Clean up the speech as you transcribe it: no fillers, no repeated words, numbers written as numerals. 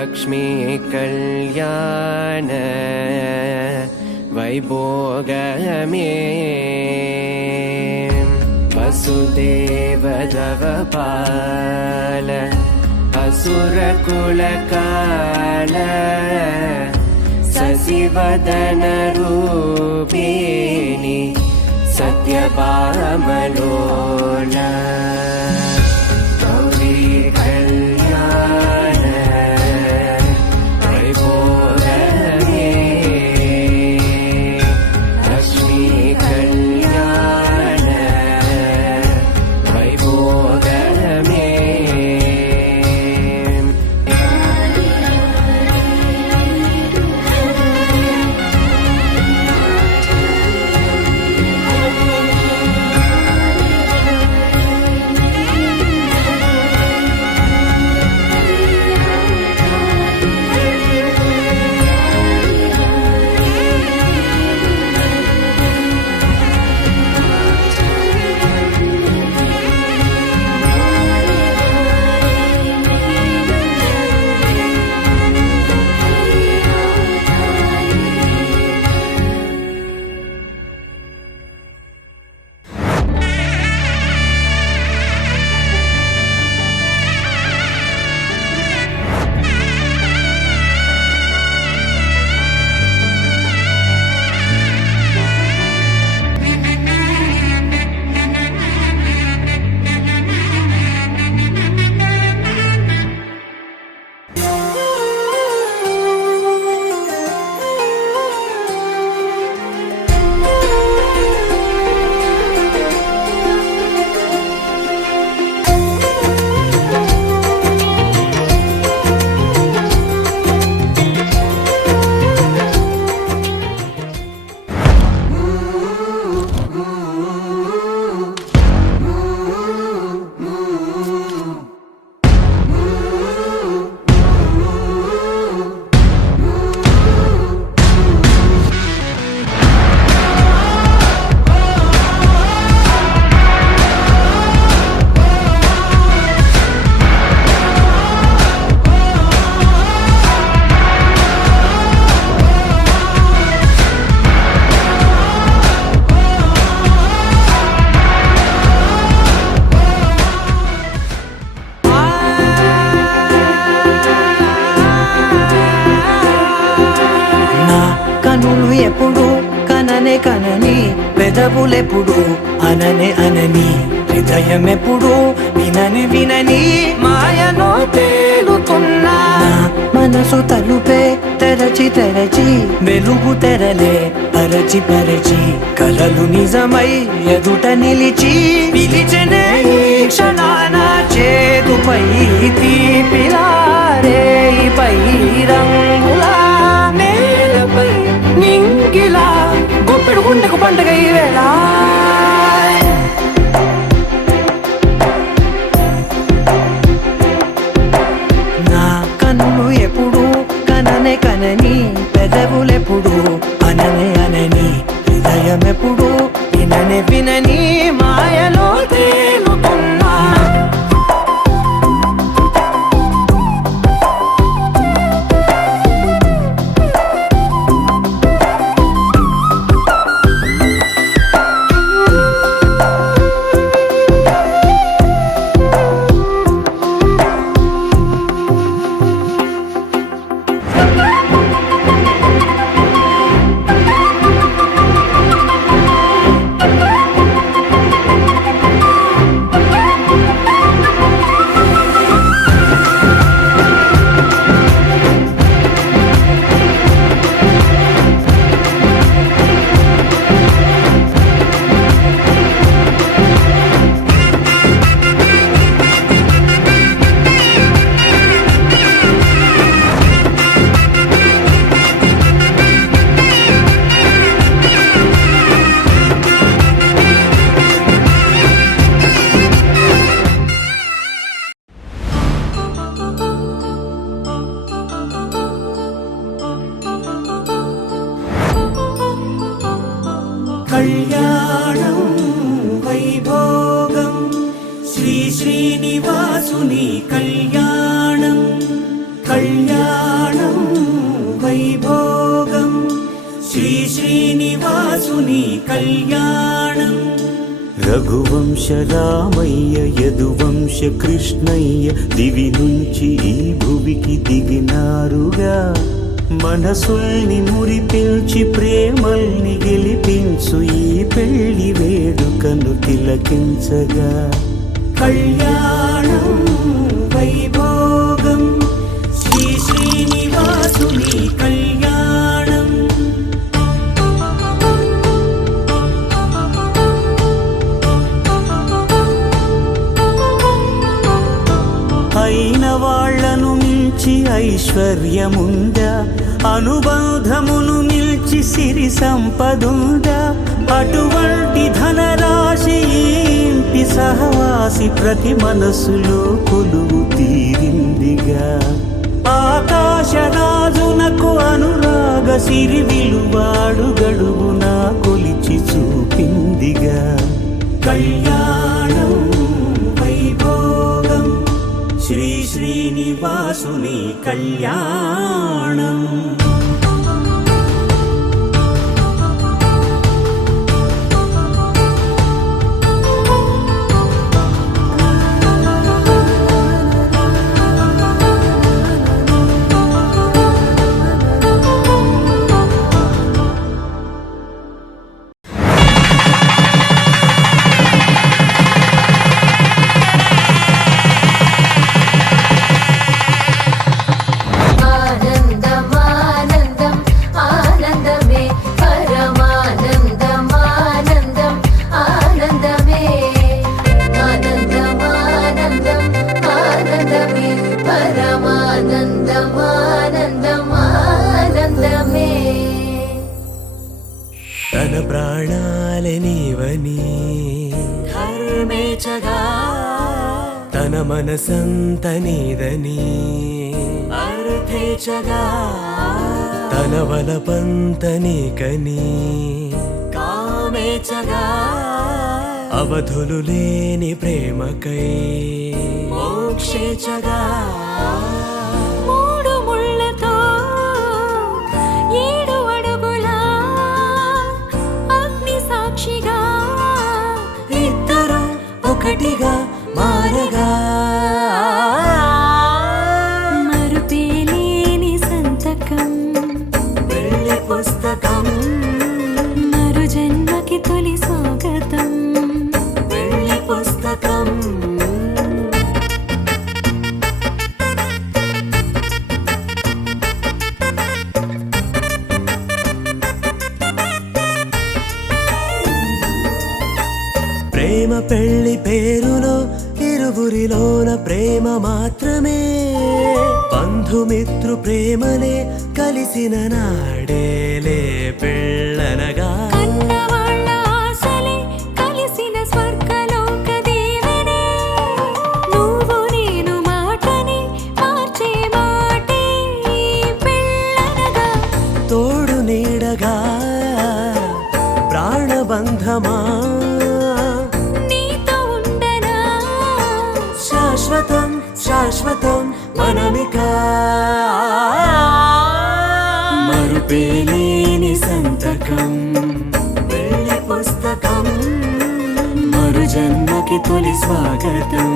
लक्ष्मी कल्याण वैभोगमे वसुदेव दवपाल असुरकुलकाल शशिवदन रूपिणी सत्यभामलोल गौरी कल्याण वैभोगमे लक्ष्मी कल्याण वैभोगमे ఎప్పుడు కననే కనని పెదవులెప్పుడు అననే అనని హృదయం ఎప్పుడు వినని వినని మాయలో తేలుతున్నా మనసు తలుపే తెరచి తెరచి వెలుగు తెరలే పరచి పరచి కలలు నిజమై ఎదుట నిలిచి పిలిచెనే ఈ క్షణాన చేతుపై తీపిలారే పై రంగులా నేలపై నింగిలా గుప్పెడు గుండెకు పండుగ ఈ వేళ నా కన్ను ఎప్పుడు కననే కనని పెదవులెప్పుడు అననే అనని హృదయం ఎప్పుడు విననే వినని మాయలో తేలుతున్నా కళ్యాణం వైభోగం శ్రీ శ్రీనివాసుని కళ్యాణం కళ్యాణం వైభోగం శ్రీ శ్రీనివాసుని కళ్యాణం. రఘువంశ రామయ్య యదువంశ కృష్ణయ్య దివి నుంచి ఈ భువికి దిగినారుగా. మనసుల్ని మురిపించి ప్రేమల్ని గెలిపించు ఈ పెళ్లి వేడుకను తిలకించగా. కళ్యాణం వైభోగం శ్రీ శ్రీనివాసుని కళ్యాణం. అయిన వాళ్లను మించి ఐశ్వర్యముందా, అనుబంధమును మిల్చి సిరి సంపదుందా. అటువంటి ధనరాశి ఈ ఇంటి సహవాసి ప్రతి మనసులో కొలువు తీరిందిగా. ఆకాశరాజునకు అనురాగ సిరి విలువాడు గడువునా కొలిచి చూపిందిగా. కళ్యాణం వైభోగం శ్రీ శ్రీనివాసుని కళ్యాణం. తన ప్రాణాలే నీవని ధర్మేచగా తన మనసంత నీదని అర్థేచగా తన వలపంత నీకని కామేచగా అవధులు లేని ప్రేమకై మోక్షేచగా మూడు ముళ్ళతో 7 అడుగుల అగ్ని సాక్షిగా ఇద్దరు ఒకటిగా మారగా. మరుపేలేని సంతకం పెళ్లి పుస్తకం మరు జన్మకి తొలి స్వాగతం. పెళ్లి పుస్తకం. ప్రేమ పెళ్లి పేరులో ఇరువురిలోన ప్రేమ మాత్రమే. బంధుమిత్రు ప్రేమలే కలిసిన నాడేలే పెళ్ళనగా. కన్నవాళ్ళ ఆశలే కలిసిన స్వర్గలోక దీవెనే. నువ్వు నేను మాటని మార్చే మాటే పెళ్ళనగా. తోడు నీడగా ప్రాణబంధమా నీతో ఉండనా శాశ్వతం శాశ్వతం మనమిక. మరుపేలేని సంతకం పెళ్లి పుస్తకం మరు జన్మకి తొలి స్వాగతం.